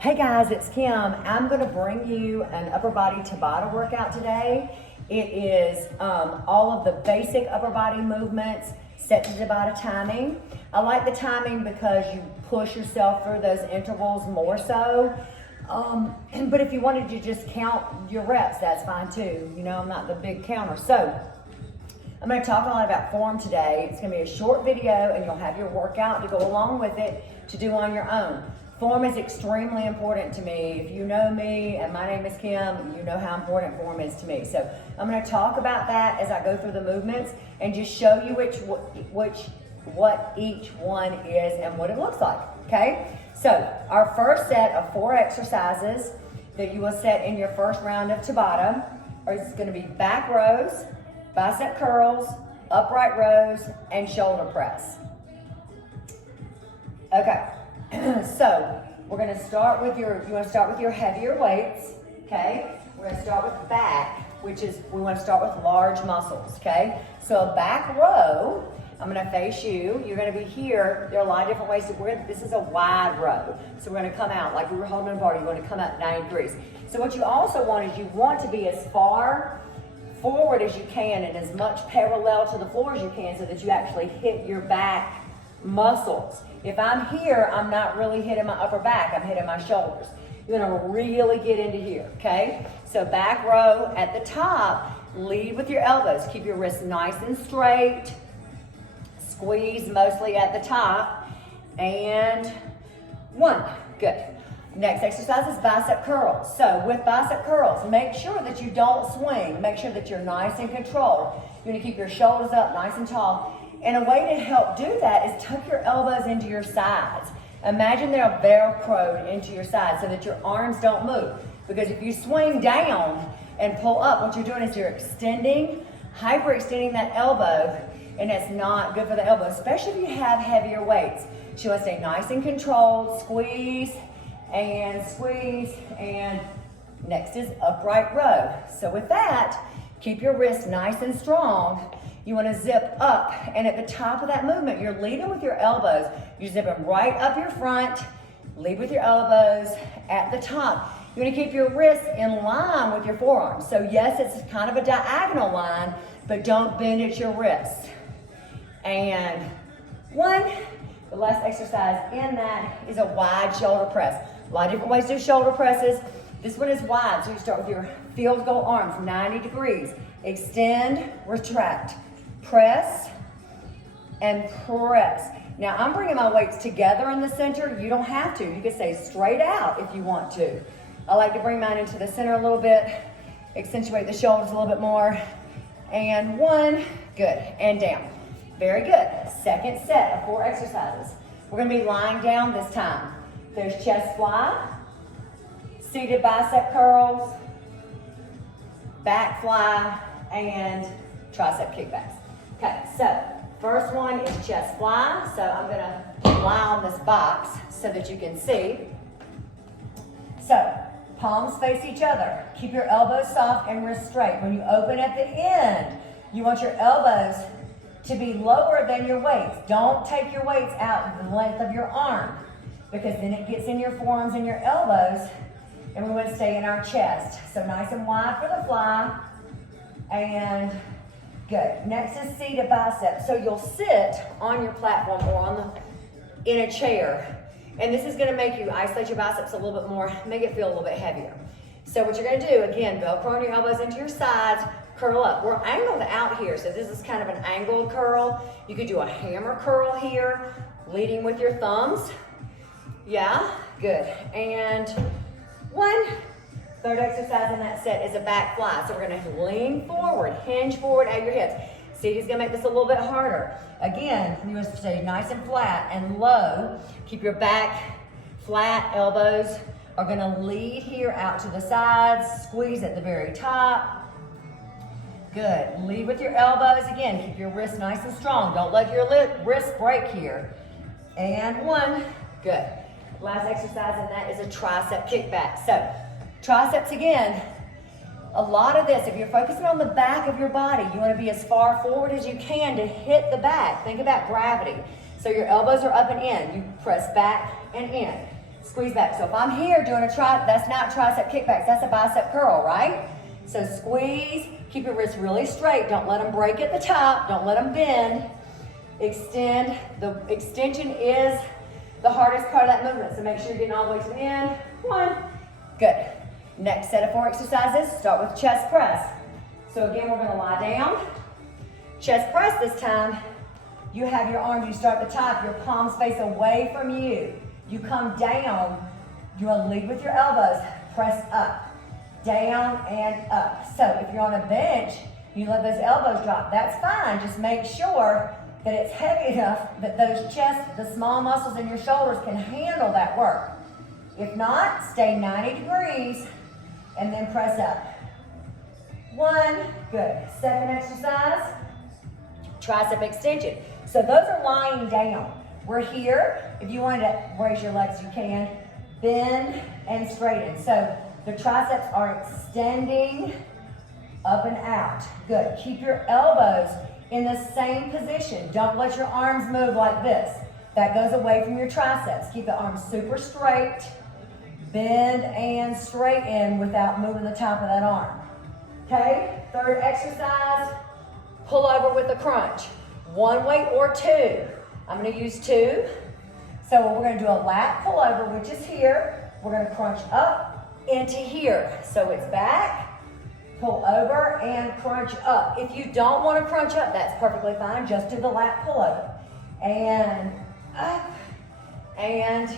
Hey guys, it's Kim. I'm going to bring you an upper body Tabata workout today. It is all of the basic upper body movements set to Tabata timing. I like the timing because you push yourself through those intervals more so. But if you wanted to just count your reps, that's fine too. You know, I'm not the big counter. So I'm going to talk a lot about form today. It's going to be a short video and you'll have your workout to go along with it to do on your own. Form is extremely important to me. If you know me and my name is Kim, you know how important form is to me. So I'm going to talk about that as I go through the movements and just show you what each one is and what it looks like, okay? So our first set of 4 exercises that you will set in your first round of Tabata is going to be back rows, bicep curls, upright rows, and shoulder press. Okay. So we're going to start with you want to start with your heavier weights, okay? We're going to start with back, which is, we want to start with large muscles, okay? So a back row, I'm going to face you. You're going to be here. There are a lot of different ways to, this is a wide row. So we're going to come out like we were holding a party. You're going to come out 90 degrees. So what you also want is you want to be as far forward as you can and as much parallel to the floor as you can so that you actually hit your back muscles. If I'm here, I'm not really hitting my upper back, I'm hitting my shoulders. You're gonna really get into here, okay? So back row at the top, lead with your elbows. Keep your wrists nice and straight. Squeeze mostly at the top. And 1, good. Next exercise is bicep curls. So with bicep curls, make sure that you don't swing. Make sure that you're nice and controlled. You're gonna keep your shoulders up nice and tall. And a way to help do that is tuck your elbows into your sides. Imagine they're velcroed into your sides so that your arms don't move. Because if you swing down and pull up, what you're doing is you're extending, hyperextending that elbow, and that's not good for the elbow, especially if you have heavier weights. So you want to stay nice and controlled, squeeze, and next is upright row. So with that, keep your wrists nice and strong. You want to zip up, and at the top of that movement, you're leading with your elbows. You zip them right up your front, lead with your elbows at the top. You want to keep your wrists in line with your forearms. So yes, it's kind of a diagonal line, but don't bend at your wrists. And 1, the last exercise in that is a wide shoulder press. A lot of different ways to do shoulder presses. This one is wide, so you start with your field goal arms, 90 degrees. Extend, retract. Press and press. Now I'm bringing my weights together in the center. You don't have to. You can stay straight out if you want to. I like to bring mine into the center a little bit, accentuate the shoulders a little bit more. And 1, good, and down. Very good. Second set of 4 exercises. We're going to be lying down this time. There's chest fly, seated bicep curls, back fly, and tricep kickbacks. Okay, so first one is chest fly. So I'm gonna lie on this box so that you can see. So palms face each other. Keep your elbows soft and wrists straight. When you open at the end, you want your elbows to be lower than your weights. Don't take your weights out the length of your arm because then it gets in your forearms and your elbows, and we want to stay in our chest. So nice and wide for the fly, and good. Next is seated biceps. So you'll sit on your platform or in a chair. And this is going to make you isolate your biceps a little bit more, make it feel a little bit heavier. So what you're going to do, again, velcro your elbows into your sides, curl up. We're angled out here, so this is kind of an angled curl. You could do a hammer curl here, leading with your thumbs. Yeah, good. And 1. Third exercise in that set is a back fly. So we're going to lean forward, hinge forward at your hips. See, he's going to make this a little bit harder. Again, you want to stay nice and flat and low. Keep your back flat. Elbows are going to lead here out to the sides. Squeeze at the very top. Good. Lead with your elbows. Again, keep your wrists nice and strong. Don't let your wrist break here. And 1. Good. Last exercise in that is a tricep kickback. So triceps again, a lot of this, if you're focusing on the back of your body, you want to be as far forward as you can to hit the back. Think about gravity. So your elbows are up and in. You press back and in. squeeze back. So if I'm here doing that's not tricep kickbacks, that's a bicep curl, right? So squeeze, keep your wrists really straight. Don't let them break at the top. Don't let them bend. Extend. The extension is the hardest part of that movement. So make sure you're getting all the way to the end. 1. Good. Next set of 4 exercises. Start with chest press. So again, we're going to lie down. Chest press this time. You have your arms, you start at the top, your palms face away from you. You come down. You want to lead with your elbows. Press up. Down and up. So if you're on a bench, you let those elbows drop. That's fine. Just make sure that it's heavy enough that those the small muscles in your shoulders can handle that work. If not, stay 90 degrees and then press up. 1, good. Second exercise, tricep extension. So those are lying down. We're here. If you wanted to raise your legs, you can. Bend and straighten. So the triceps are extending up and out. Good. Keep your elbows in the same position. Don't let your arms move like this. That goes away from your triceps. Keep the arms super straight. Bend and straighten without moving the top of that arm. Okay? Third exercise, pull over with a crunch. 1 weight or 2. I'm going to use 2. So we're going to do a lat pull over, which is here. We're going to crunch up into here. So it's back, pull over, and crunch up. If you don't want to crunch up, that's perfectly fine. Just do the lat pull over. And up, and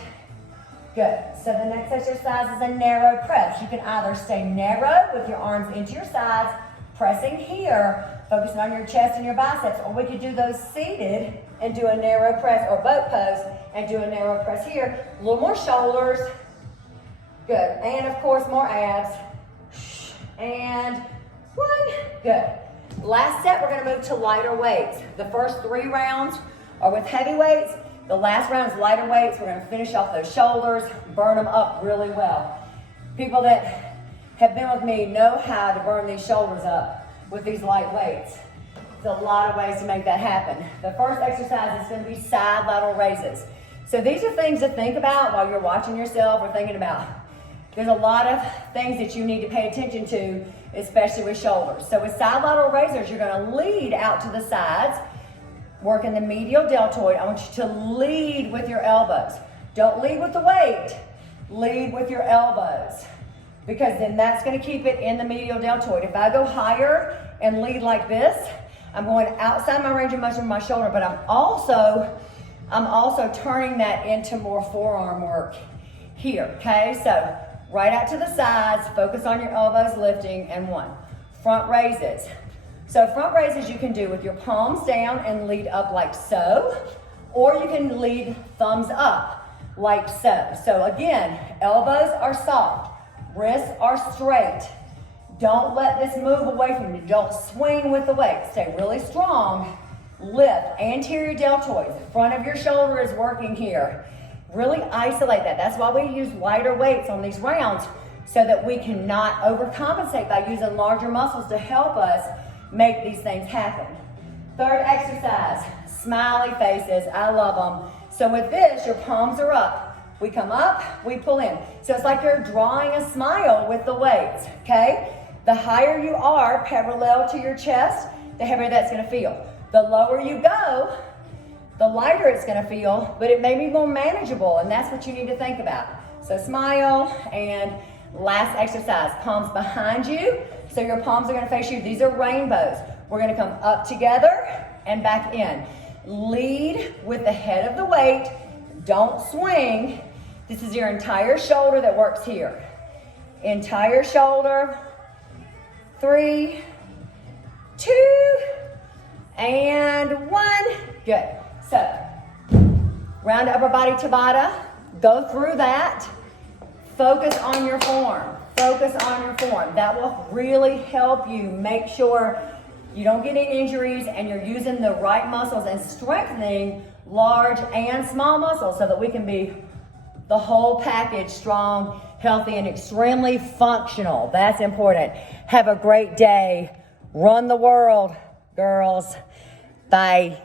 good. So the next exercise is a narrow press. You can either stay narrow with your arms into your sides, pressing here, focusing on your chest and your biceps, or we could do those seated and do a narrow press, or boat pose and do a narrow press here. A little more shoulders. Good. And of course, more abs. And 1. Good. Last set, we're going to move to lighter weights. The first 3 rounds are with heavy weights. The last round is lighter weights. We're going to finish off those shoulders, burn them up really well. People that have been with me know how to burn these shoulders up with these light weights. There's a lot of ways to make that happen. The first exercise is going to be side lateral raises. So these are things to think about while you're watching yourself or thinking about. There's a lot of things that you need to pay attention to, especially with shoulders. So with side lateral raisers, you're going to lead out to the sides, working the medial deltoid. I want you to lead with your elbows. Don't lead with the weight. Lead with your elbows, because then that's going to keep it in the medial deltoid. If I go higher and lead like this, I'm going outside my range of motion with my shoulder, but I'm also turning that into more forearm work here, okay? So right out to the sides, focus on your elbows lifting, and 1. Front raises. So front raises you can do with your palms down and lead up like so, or you can lead thumbs up like so. So again, elbows are soft, wrists are straight. Don't let this move away from you. Don't swing with the weight. Stay really strong. Lift anterior deltoids. Front of your shoulder is working here. Really isolate that. That's why we use lighter weights on these rounds, so that we cannot overcompensate by using larger muscles to help us make these things happen. Third exercise, smiley faces. I love them. So with this, your palms are up. We come up, we pull in. So it's like you're drawing a smile with the weights, okay? The higher you are parallel to your chest, the heavier that's gonna feel. The lower you go, the lighter it's gonna feel, but it may be more manageable, and that's what you need to think about. So smile, and last exercise, palms behind you. So your palms are gonna face you. These are rainbows. We're gonna come up together and back in. Lead with the head of the weight. Don't swing. This is your entire shoulder that works here. Entire shoulder. 3, 2, and 1. Good. So, round upper body Tabata. Go through that. Focus on your form. Focus on your form. That will really help you make sure you don't get any injuries and you're using the right muscles and strengthening large and small muscles so that we can be the whole package, strong, healthy, and extremely functional. That's important. Have a great day. Run the world, girls. Bye.